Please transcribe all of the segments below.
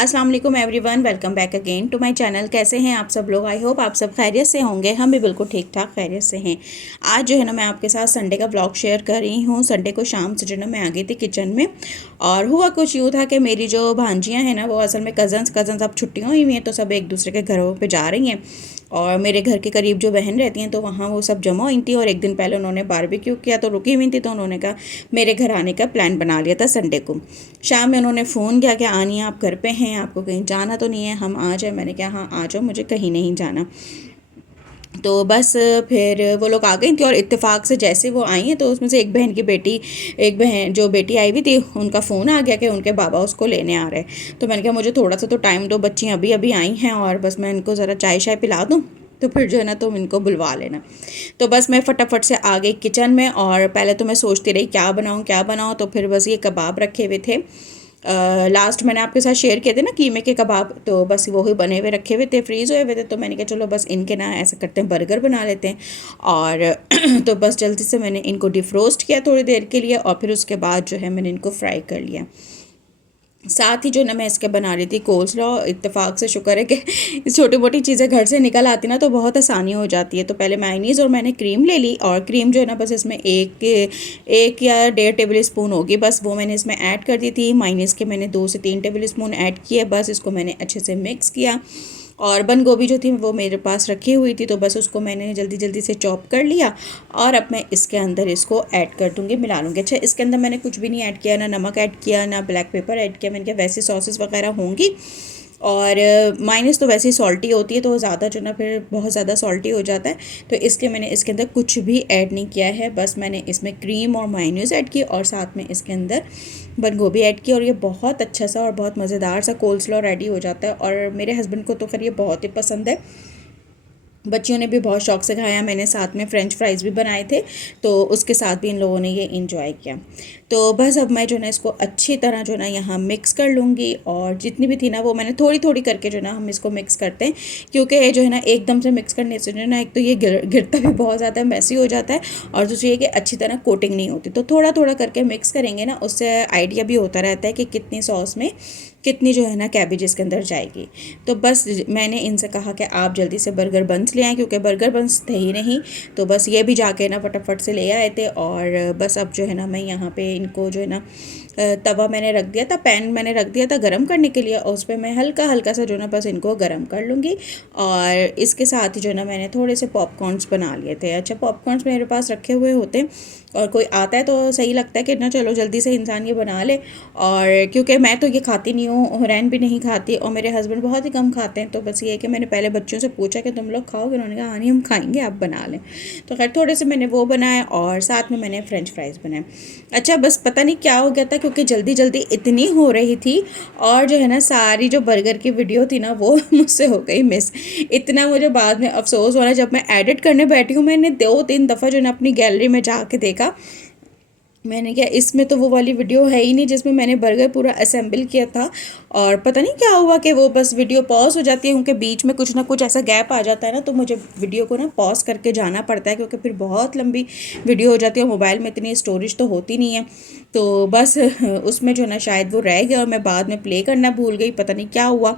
अस्सलाम वालेकुम everyone, welcome back again to my channel. कैसे हैं आप सब लोग? आई होप आप सब खैरियत से होंगे। हम भी बिल्कुल ठीक ठाक खैरियत से हैं। आज जो है ना मैं आपके साथ संडे का व्लॉग शेयर कर रही हूँ। संडे को शाम से जो ना मैं आ गई थी किचन में, और हुआ कुछ यूँ था कि मेरी जो भांजियाँ हैं ना वो असल में कज़न्स अब छुट्टियाँ हुई हैं तो सब एक दूसरे के घरों पर जा रही हैं। और मेरे घर के करीब जो बहन रहती हैं तो वहाँ वो सब जमा हुई थी, और एक दिन पहले उन्होंने बारबेक्यू किया तो रुकी हुई थी, तो उन्होंने कहा मेरे घर आने का प्लान बना लिया था संडे को। शाम में उन्होंने फ़ोन किया कि आनी आप घर पे हैं, आपको कहीं जाना तो नहीं है, हम आ जाए? मैंने कहा हाँ आ जाओ, मुझे कहीं नहीं जाना। तो बस फिर वो लोग आ गई थी, और इत्तेफाक से जैसे वो आई हैं तो उसमें से एक बहन जो बेटी आई हुई थी उनका फ़ोन आ गया कि उनके बाबा उसको लेने आ रहे हैं। तो मैंने कहा मुझे थोड़ा सा तो टाइम दो, बच्ची अभी अभी आई हैं और बस मैं इनको ज़रा चाय शाय पिला दूँ, तो फिर जो है ना तुम इनको बुलवा लेना। तो बस मैं फटाफट से आ गई किचन में, और पहले तो मैं सोचती रही क्या बनाऊँ, तो फिर बस ये कबाब रखे हुए थे। लास्ट मैंने आपके साथ शेयर किए थे ना कीमे के कबाब, तो बस वो ही बने हुए रखे हुए थे, फ्रीज़ हुए हुए थे। तो मैंने कहा चलो बस इनके ना ऐसा करते हैं, बर्गर बना लेते हैं। और तो बस जल्दी से मैंने इनको डिफ्रोस्ट किया थोड़ी देर के लिए, और फिर उसके बाद जो है मैंने इनको फ्राई कर लिया। साथ ही जो ना मैं इसके बना रही थी कोल्सलॉ। इत्तेफाक से शुक्र है कि छोटी मोटी चीज़ें घर से निकल आती ना तो बहुत आसानी हो जाती है। तो पहले मायनीज़ और मैंने क्रीम ले ली, और क्रीम जो है ना बस इसमें एक या 1.5 टेबल स्पून होगी, बस वो मैंने इसमें ऐड कर दी थी। मायनीज़ के मैंने 2 से 3 टेबल स्पून ऐड किए, बस इसको मैंने अच्छे से मिक्स किया। और बंद गोभी जो थी वो मेरे पास रखी हुई थी, तो बस उसको मैंने जल्दी जल्दी से चॉप कर लिया, और अब मैं इसके अंदर इसको ऐड कर दूँगी, मिला लूँगी। अच्छा, इसके अंदर मैंने कुछ भी नहीं ऐड किया, ना नमक ऐड किया, ना ब्लैक पेपर ऐड किया। मैंने कहा वैसे सॉसेस वगैरह होंगी, और माइनस तो वैसे ही सॉल्टी होती है, तो ज़्यादा जो ना फिर बहुत ज़्यादा सॉल्टी हो जाता है, तो इसलिए मैंने इसके अंदर कुछ भी ऐड नहीं किया है। बस मैंने इसमें क्रीम और मायोनीज़ ऐड की, और साथ में इसके अंदर बंद गोभी ऐड की, और ये बहुत अच्छा सा और बहुत मज़ेदार सा कोल्सलॉ रेडी हो जाता है। और मेरे हस्बैंड को तो खैर ये बहुत ही पसंद है, बच्चियों ने भी बहुत शौक से खाया। मैंने साथ में फ़्रेंच फ्राइज़ भी बनाए थे, तो उसके साथ भी इन लोगों ने ये इंजॉय किया। तो बस अब मैं जो ना इसको अच्छी तरह जो ना यहाँ मिक्स कर लूँगी, और जितनी भी थी ना वो मैंने थोड़ी थोड़ी करके जो ना हम इसको मिक्स करते हैं, क्योंकि ये जो है ना एकदम से मिक्स करने से जो ना एक तो ये गिरता भी बहुत ज़्यादा मैसी हो जाता है, और दूसरी ये कि अच्छी तरह कोटिंग नहीं होती। तो थोड़ा थोड़ा करके मिक्स करेंगे ना, उससे आइडिया भी होता रहता है कि कितनी सॉस में कितनी जो है ना कैबेज इसके अंदर जाएगी। तो बस मैंने इनसे कहा कि आप जल्दी से बर्गर बंस ले आएँ, क्योंकि बर्गर बंस थे ही नहीं, तो बस ये भी जाके ना फटाफट से ले आए थे। और बस अब जो है ना मैं यहाँ पे इनको जो है ना तवा मैंने रख दिया था, पैन मैंने रख दिया था गरम करने के लिए, और उस पर मैं हल्का हल्का सा जो ना बस इनको गरम कर लूँगी। और इसके साथ ही जो ना मैंने थोड़े से पॉपकॉर्नस बना लिए थे। अच्छा, पॉपकॉर्नस मेरे पास रखे हुए होते हैं, और कोई आता है तो सही लगता है कि ना चलो जल्दी से इंसान ये बना ले। और क्योंकि मैं तो ये खाती नहीं हूँ, हुरैन भी नहीं खाती, और मेरे हस्बैंड बहुत ही कम खाते हैं, तो बस ये है कि मैंने पहले बच्चों से पूछा कि तुम लोग खाओगे? उन्होंने कहा हाँ नहीं हम खाएंगे, आप बना लें। तो खैर थोड़े से मैंने वो बनाए, और साथ में मैंने फ्रेंच फ्राइज़ बनाए। अच्छा, बस पता नहीं क्या हो गया था, क्योंकि जल्दी जल्दी इतनी हो रही थी, और जो है ना सारी जो बर्गर की वीडियो थी ना वो मुझसे हो गई मिस। इतना मुझे बाद में अफसोस हो रहा है, जब मैं एडिट करने बैठी हूँ मैंने 2-3 दफ़ा जो है ना अपनी गैलरी में जाके देखा, मैंने क्या इसमें तो वो वाली वीडियो है ही नहीं जिसमें मैंने बर्गर पूरा असेंबल किया था। और पता नहीं क्या हुआ कि वो बस वीडियो पॉज हो जाती है, क्योंकि बीच में कुछ ना कुछ ऐसा गैप आ जाता है ना, तो मुझे वीडियो को ना पॉज करके जाना पड़ता है, क्योंकि फिर बहुत लंबी वीडियो हो जाती है, और मोबाइल में इतनी स्टोरेज तो होती नहीं है। तो बस उसमें जो है ना शायद वो रह गया, और मैं बाद में प्ले करना भूल गई, पता नहीं क्या हुआ।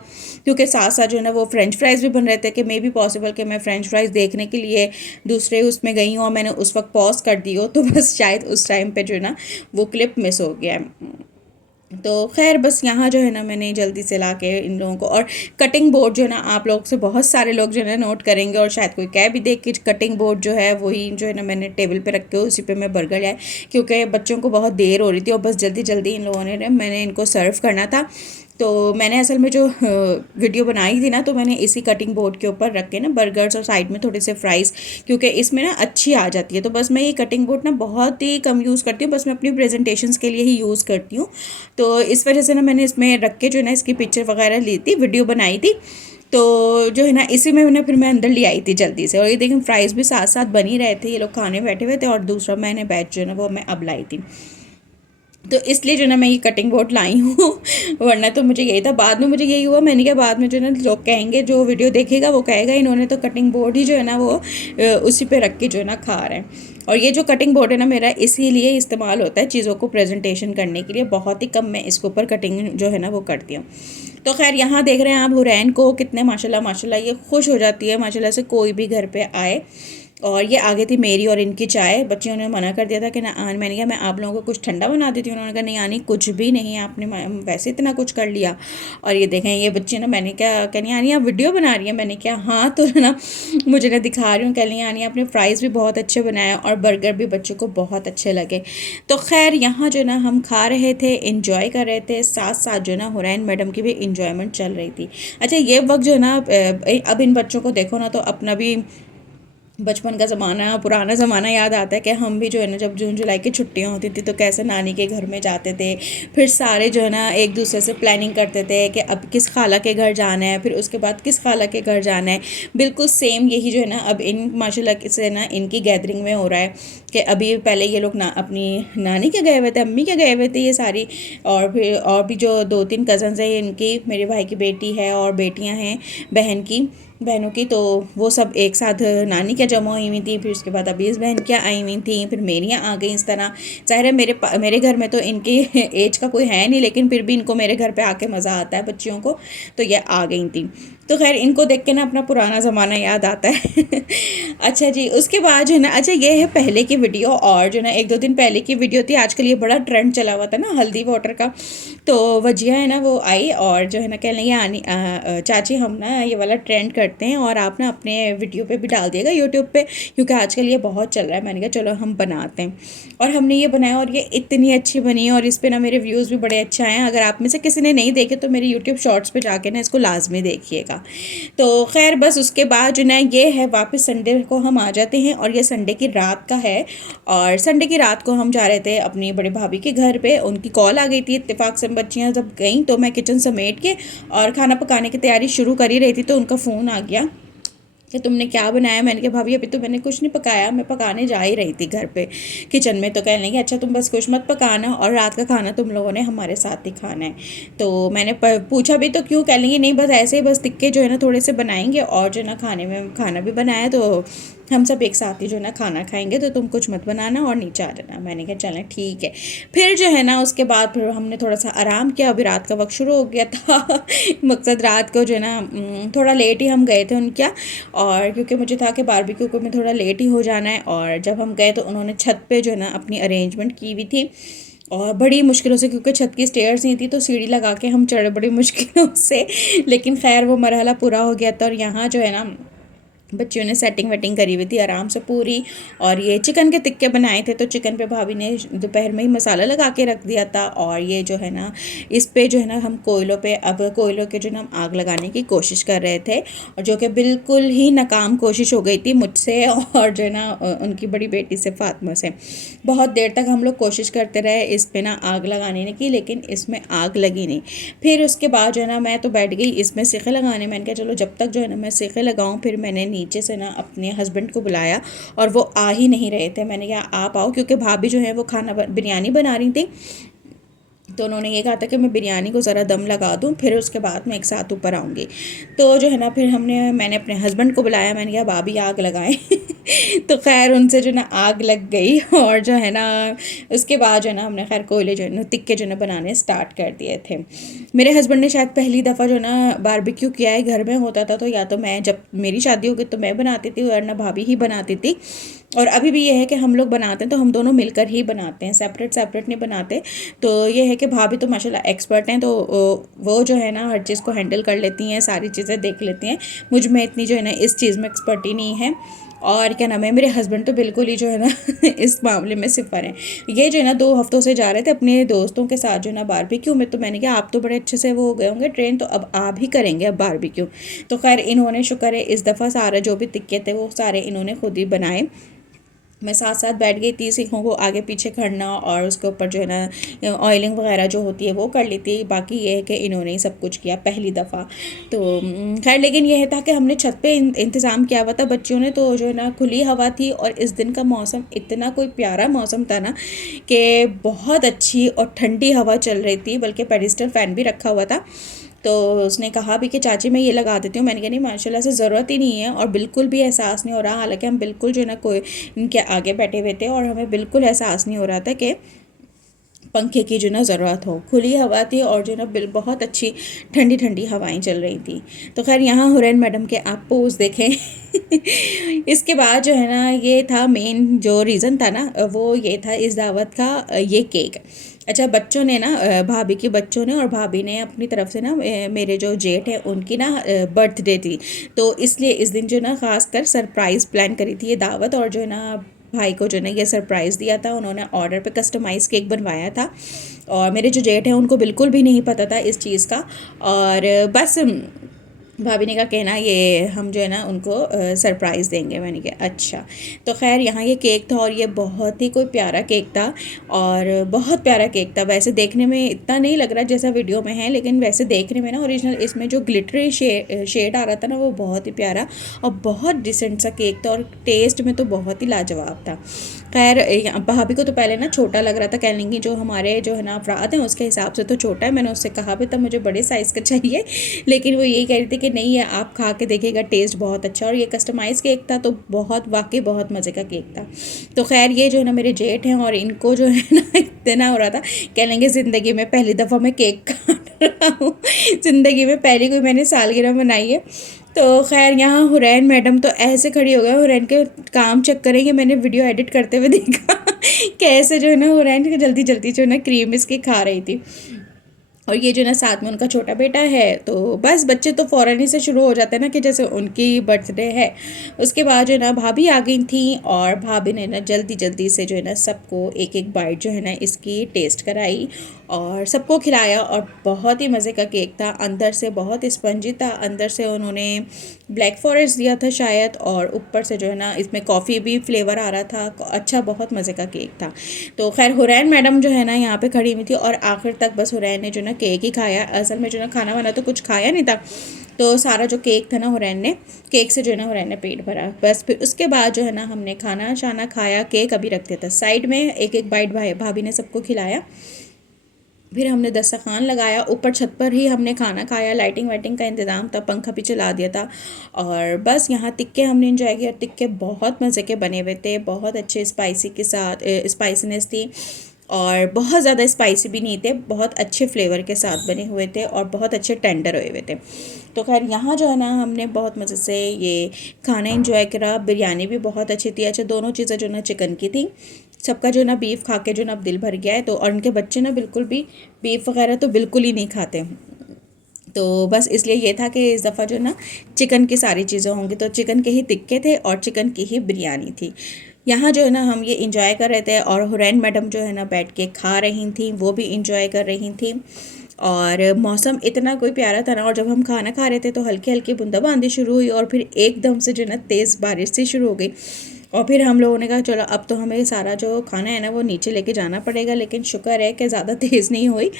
क्योंकि साथ साथ जो है ना वो फ्रेंच फ्राइज़ भी बन रहे थे, कि मे बी पॉसिबल कि मैं फ्रेंच फ्राइज़ देखने के लिए दूसरे उसमें गई हूँ और मैंने उस वक्त पॉज कर दी हो, तो बस शायद उस टाइम पे जो है ना वो क्लिप मिस हो गया। तो खैर बस यहाँ जो है ना मैंने जल्दी से ला के इन लोगों को, और कटिंग बोर्ड जो है ना आप लोग से बहुत सारे लोग जो है ना नोट करेंगे, और शायद कोई कह भी दे कि कटिंग बोर्ड जो है वही जो है ना मैंने टेबल पे रख के उसी पे मैं बर्गर लाया, क्योंकि बच्चों को बहुत देर हो रही थी, और बस जल्दी जल्दी इन लोगों ने मैंने इनको सर्व करना था। तो मैंने असल में जो वीडियो बनाई थी ना, तो मैंने इसी कटिंग बोर्ड के ऊपर रख के ना बर्गर्स, और साइड में थोड़े से फ्राइज़, क्योंकि इसमें ना अच्छी आ जाती है। तो बस मैं ये कटिंग बोर्ड ना बहुत ही कम यूज़ करती हूँ, बस मैं अपनी प्रेजेंटेशंस के लिए ही यूज़ करती हूँ। तो इस वजह से ना मैंने इसमें रख के जो है ना इसकी पिक्चर वगैरह ली थी, वीडियो बनाई थी। तो जो है ना इसी में फिर मैं अंदर ले आई थी जल्दी से, और ये देखें फ्राइज़ भी साथ साथ बन ही रहे थे, ये लोग खाने बैठे हुए थे, और दूसरा मैंने बैच जो है ना वो मैं अब लाई थी। तो इसलिए जो ना मैं ये कटिंग बोर्ड लाई हूँ वरना तो मुझे यही था। बाद में मुझे यही हुआ, मैंने कहा बाद में जो ना लोग कहेंगे, जो वीडियो देखेगा वो कहेगा इन्होंने तो कटिंग बोर्ड ही जो है ना वो उसी पे रख के जो है ना खा रहे हैं। और ये जो कटिंग बोर्ड है ना मेरा इसीलिए इस्तेमाल होता है चीज़ों को प्रेजेंटेशन करने के लिए, बहुत ही कम मैं इसके ऊपर कटिंग जो है ना वो करती हूँ। तो खैर यहाँ देख रहे हैं आप हुरैन को कितने माशाल्लाह माशाल्लाह ये खुश हो जाती है माशाल्लाह से कोई भी घर पे आए। और ये आ गई थी मेरी और इनकी चाय। बच्चियों ने मना कर दिया था कि ना आन, मैंने कहा मैं आप लोगों को कुछ ठंडा बना देती हूँ। उन्होंने कहा नहीं आनी कुछ भी नहीं, आपने वैसे इतना कुछ कर लिया। और ये देखें ये बच्ची ना, मैंने क्या कहनी आनी आप वीडियो बना रही है, मैंने क्या हाँ, तो ना मुझे ना दिखा रही हूँ, कह रही आनी आपने फ्राइज़ भी बहुत अच्छे बनाए और बर्गर भी बच्चों को बहुत अच्छे लगे। तो खैर यहाँ जो ना हम खा रहे थे, इंजॉय कर रहे थे, साथ साथ जो ना हुरैन मैडम की भी इंजॉयमेंट चल रही थी। अच्छा ये वक्त जो ना अब इन बच्चों को देखो ना तो अपना भी बचपन का ज़माना, पुराना ज़माना याद आता है कि हम भी जो है ना जब जून जुलाई की छुट्टियां होती थी तो कैसे नानी के घर में जाते थे। फिर सारे जो है ना एक दूसरे से प्लानिंग करते थे कि अब किस खाला के घर जाना है, फिर उसके बाद किस खाला के घर जाना है। बिल्कुल सेम यही जो है ना अब इन माशाल्लाह से ना इनकी गैदरिंग में हो रहा है कि अभी पहले ये लोग ना अपनी नानी के गए हुए थे, अम्मी के गए हुए थे ये सारी। और फिर और भी जो 2-3 कज़न्स हैं इनकी, मेरे भाई की बेटी है और बेटियां हैं बहनों की, तो वो सब एक साथ नानी के जमा हुई हुई थी। फिर उसके बाद अभी इस बहन क्या आई हुई थी, फिर मेरियाँ आ गई इस तरह। ज़ाहिर है मेरे घर में तो इनकी एज का कोई है नहीं, लेकिन फिर भी इनको मेरे घर पे आके मज़ा आता है बच्चियों को, तो ये आ गई थी। तो खैर इनको देख के ना अपना पुराना ज़माना याद आता है। अच्छा जी, उसके बाद जो है ना, अच्छा ये है पहले की वीडियो, और जो है ना 1-2 दिन पहले की वीडियो थी। आजकल ये बड़ा ट्रेंड चला हुआ था ना हल्दी वाटर का, तो वजिया है ना वो आई और जो है ना कह रही आनी चाची हम ना ये वाला ट्रेंड करते हैं और आप ना अपने वीडियो पे भी डाल दिएगा यूट्यूब पे, क्योंकि आजकल ये बहुत चल रहा है। मैंने कहा चलो हम बनाते हैं, और हमने ये बनाया और ये इतनी अच्छी बनी है और इस पर ना मेरे व्यूज़ भी बड़े अच्छे आए हैं। अगर आप में से किसी ने नहीं देखे तो मेरे यूट्यूब शॉर्ट्स पे जाके ना इसको लाजमी देखिएगा। तो खैर बस उसके बाद जो ना ये है वापस संडे को हम आ जाते हैं, और ये संडे की रात का है। और संडे की रात को हम जा रहे थे अपनी बड़े भाभी के घर पे, उनकी कॉल आ गई थी इत्तेफाक से। बच्चियाँ जब गईं तो मैं किचन समेट के और खाना पकाने की तैयारी शुरू कर ही रही थी तो उनका फ़ोन आ गया कि तुमने क्या बनाया। मैंने कहा भाभी अभी तो मैंने कुछ नहीं पकाया, मैं पकाने जा ही रही थी घर पे किचन में। तो कहने लगी अच्छा तुम बस कुछ मत पकाना और रात का खाना तुम लोगों ने हमारे साथ ही खाना है। तो मैंने पूछा भी तो क्यों, कह लेंगी नहीं बस ऐसे ही, बस टिक्के जो है ना थोड़े से बनाएंगे और जो है ना खाने में खाना भी बनाया तो हम सब एक साथ ही जो है ना खाना खाएंगे, तो तुम कुछ मत बनाना और नीचे आ जाना। मैंने कहा चलें ठीक है। फिर जो है ना उसके बाद फिर हमने थोड़ा सा आराम किया, अभी रात का वक्त शुरू हो गया था। मकसद रात को जो है ना थोड़ा लेट ही हम गए थे उनके, और क्योंकि मुझे था कि बारबेक्यू को में थोड़ा लेट ही हो जाना है। और जब हम गए तो उन्होंने छत पे जो है ना अपनी अरेंजमेंट की हुई थी, और बड़ी मुश्किलों से, क्योंकि छत की स्टेयर्स नहीं थी तो सीढ़ी लगा के हम चढ़े बड़ी मुश्किलों से, लेकिन खैर वो मरहला पूरा हो गया था। और यहाँ जो है ना बच्चियों ने सेटिंग वेटिंग करी हुई थी आराम से पूरी। और ये चिकन के टिक्के बनाए थे, तो चिकन पे भाभी ने दोपहर में ही मसाला लगा के रख दिया था। और ये जो है ना इस पे जो है ना हम कोयलों पे, अब कोयलों के जो ना आग लगाने की कोशिश कर रहे थे, और जो कि बिल्कुल ही नाकाम कोशिश हो गई थी मुझसे और जो है ना उनकी बड़ी बेटी से, फातिमा से। बहुत देर तक हम लोग कोशिश करते रहे इस पे ना आग लगाने की, लेकिन इसमें आग लगी नहीं। फिर उसके बाद जो है ना मैं तो बैठ गई इसमें सेखे लगाने। मैंने कहा चलो जब तक जो है ना मैं सेखे लगाऊं। फिर मैंने नीचे से ना अपने हस्बैंड को बुलाया और वो आ ही नहीं रहे थे। मैंने कहा आप आओ, क्योंकि भाभी जो है वो बिरयानी बना रही थी, तो उन्होंने ये कहा था कि मैं बिरयानी को ज़रा दम लगा दूं, फिर उसके बाद मैं एक साथ ऊपर आऊँगी। तो जो है ना फिर मैंने अपने हस्बैंड को बुलाया, मैंने कहा भाभी आग लगाएं। तो खैर उनसे जो ना आग लग गई, और जो है ना उसके बाद जो है ना हमने खैर कोयले जो है ना टिक्के जो ना बनाने स्टार्ट कर दिए थे। मेरे हस्बैंड ने शायद पहली दफ़ा जो ना बारबेक्यू किया है, घर में होता था तो या तो मैं, जब मेरी शादी हो गई तो मैं बनाती थी वरना भाभी ही बनाती थी। और अभी भी ये है कि हम लोग बनाते हैं तो हम दोनों मिलकर ही बनाते हैं, सेपरेट सेपरेट नहीं बनाते। तो ये है कि भाभी तो माशाल्लाह एक्सपर्ट हैं, तो वो जो है ना हर चीज़ को हैंडल कर लेती हैं, सारी चीज़ें देख लेती हैं। मुझ में इतनी जो है ना इस चीज़ में एक्सपर्टी नहीं है। और क्या नाम है, मेरे हस्बैंड तो बिल्कुल ही जो है ना इस मामले में सिफर हैं। ये जो है ना 2 हफ्तों से जा रहे थे अपने दोस्तों के साथ जो है ना बारबेक्यू में, तो मैंने कहा आप तो बड़े अच्छे से वो हो गए होंगे ट्रेन, तो अब आप ही करेंगे अब बारबेक्यू। तो खैर इन्होंने शुक्र है इस दफ़ा सारा जो भी टिक्के थे वो सारे इन्होंने खुद ही बनाए। मैं साथ साथ बैठ गई थी, सीखों को आगे पीछे करना और उसके ऊपर जो है ना ऑयलिंग वगैरह जो होती है वो कर ली थी। बाकी ये है कि इन्होंने ही सब कुछ किया पहली दफ़ा। तो खैर लेकिन यह था कि हमने छत पे इंतज़ाम किया हुआ था बच्चियों ने, तो जो है ना खुली हवा थी और इस दिन का मौसम इतना कोई प्यारा मौसम था ना कि बहुत अच्छी और ठंडी हवा चल रही थी, बल्कि पेडिस्टल फ़ैन भी रखा हुआ था। तो उसने कहा भी कि चाची मैं ये लगा देती हूँ। मैंने कहा नहीं माशाल्लाह से ज़रूरत ही नहीं है, और बिल्कुल भी एहसास नहीं हो रहा। हालांकि हम बिल्कुल जो है ना कोई इनके आगे बैठे हुए थे और हमें बिल्कुल एहसास नहीं हो रहा था कि पंखे की जो ना ज़रूरत हो। खुली हवा थी और जो ना बिल बहुत अच्छी ठंडी ठंडी हवाएं चल रही थी। तो खैर यहाँ हुरैन मैडम के आप पोज देखें। इसके बाद जो है ना ये था मेन जो रीज़न था ना, वो ये था इस दावत का ये केक। अच्छा, बच्चों ने ना भाभी के बच्चों ने और भाभी ने अपनी तरफ से ना मेरे जो जेठ है उनकी ना बर्थडे थी, तो इसलिए इस दिन जो ना खास कर सरप्राइज़ प्लान करी थी ये दावत। और जो है ना भाई को जो ना ये सरप्राइज़ दिया था, उन्होंने ऑर्डर पे कस्टमाइज़ केक बनवाया था। और मेरे जो जेठ हैं उनको बिल्कुल भी नहीं पता था इस चीज़ का। और बस भाभी ने कहा कहना ये हम जो है ना उनको सरप्राइज़ देंगे। मैंने कहा अच्छा। तो खैर यहाँ ये केक था और ये बहुत ही कोई प्यारा केक था और बहुत प्यारा केक था। वैसे देखने में इतना नहीं लग रहा जैसा वीडियो में है, लेकिन वैसे देखने में ना ओरिजिनल इसमें जो ग्लिटरी शेड आ रहा था ना वो बहुत ही प्यारा और बहुत डिसेंट सा केक था और टेस्ट में तो बहुत ही लाजवाब था। खैर भाभी को तो पहले ना छोटा लग रहा था, कह लेंगी जो हमारे जो है ना अफराद हैं उसके हिसाब से तो छोटा है। मैंने उससे कहा भी था मुझे बड़े साइज़ का चाहिए, लेकिन वो यही कह रही थी कि नहीं है आप खा के देखिएगा टेस्ट बहुत अच्छा। और ये कस्टमाइज़ केक था तो बहुत वाकई बहुत मज़े का केक था। तो खैर ये जो है ना मेरे जेठ हैं और इनको जो है ना इतना हो रहा था, कह लेंगे ज़िंदगी में पहली दफ़ा मैं केक काट रहा हूँ, ज़िंदगी में पहली कोई मैंने सालगिरह मनाई है। तो खैर यहाँ हुरैन मैडम तो ऐसे खड़ी हो गए, हुरैन के काम चेक करेंगे, मैंने वीडियो एडिट करते हुए देखा कैसे जो है ना हुरैन जल्दी जल्दी जो है ना क्रीम इसकी खा रही थी। और ये जो ना साथ में उनका छोटा बेटा है, तो बस बच्चे तो फ़ौरन ही से शुरू हो जाते हैं ना कि जैसे उनकी बर्थडे है। उसके बाद जो है ना भाभी आ गई थी और भाभी ने ना जल्दी जल्दी से जो है ना सबको एक एक बाइट जो है ना इसकी टेस्ट कराई और सबको खिलाया। और बहुत ही मज़े का केक था, अंदर से बहुत स्पंजी था, अंदर से उन्होंने ब्लैक फॉरेस्ट दिया था शायद, और ऊपर से जो है ना इसमें कॉफ़ी भी फ्लेवर आ रहा था। अच्छा, बहुत मज़े का केक था। तो खैर हुरैन मैडम जो है ना यहाँ पे खड़ी हुई थी और आखिर तक बस हुरैन ने जो ना केक ही खाया। असल में जो ना खाना वाना तो कुछ खाया नहीं था, तो सारा जो केक था ना हुरैन ने, केक से जो है ना हुरैन ने पेट भरा। बस फिर उसके बाद जो है ना हमने खाना शाना खाया, केक अभी रख दिया था साइड में, एक एक बाइट भाभी ने सबको खिलाया। फिर हमने दस्तरखान लगाया, ऊपर छत पर ही हमने खाना खाया, लाइटिंग वाइटिंग का इंतज़ाम था, पंखा भी चला दिया था। और बस यहाँ टिक्के हमने इंजॉय किया। टिक्के बहुत मज़े के बने हुए थे, बहुत अच्छे स्पाइसी के साथ स्पाइसीनेस थी और बहुत ज़्यादा स्पाइसी भी नहीं थे, बहुत अच्छे फ्लेवर के साथ बने हुए थे और बहुत अच्छे टेंडर हुए हुए थे। तो खैर यहाँ जो है ना हमने बहुत मज़े से ये खाना इंजॉय करा। बिरयानी भी बहुत अच्छी थी। अच्छा, दोनों चीज़ें जो ना चिकन की थी। सबका जो ना बीफ खा के जो ना अब दिल भर गया है। तो और उनके बच्चे ना बिल्कुल भी बीफ वगैरह तो बिल्कुल ही नहीं खाते, तो बस इसलिए ये था कि इस दफ़ा जो ना चिकन की सारी चीज़ें होंगी। तो चिकन के ही टिक्के थे और चिकन की ही बिरयानी थी। यहाँ जो है ना हम ये इंजॉय कर रहे थे और हुरैन मैडम जो है ना बैठ के खा रही थी, वो भी इंजॉय कर रही थी। और मौसम इतना कोई प्यारा था ना, और जब हम खाना खा रहे थे तो हल्की हल्की बूंदाबांदी शुरू हुई और फिर एकदम से जो ना तेज़ बारिश सी शुरू हो गई। और फिर हम लोगों ने कहा चलो अब तो हमें सारा जो खाना है ना वो नीचे लेके जाना पड़ेगा, लेकिन शुक्र है कि ज़्यादा तेज़ नहीं हुई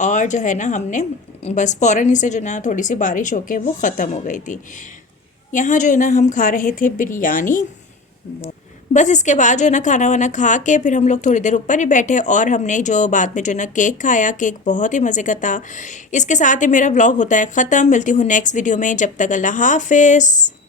और जो है ना हमने बस फ़ौरन ही से जो ना थोड़ी सी बारिश होके वो ख़त्म हो गई थी। यहाँ जो है ना हम खा रहे थे बिरयानी। बस इसके बाद जो है ना खाना वाना खा के फिर हम लोग थोड़ी देर ऊपर ही बैठे और हमने जो बाद में जो ना केक खाया, केक बहुत ही मज़े का था। इसके साथ ही मेरा व्लॉग होता है ख़त्म। मिलती हूँ नेक्स्ट वीडियो में, जब तक अल्लाह हाफिज़।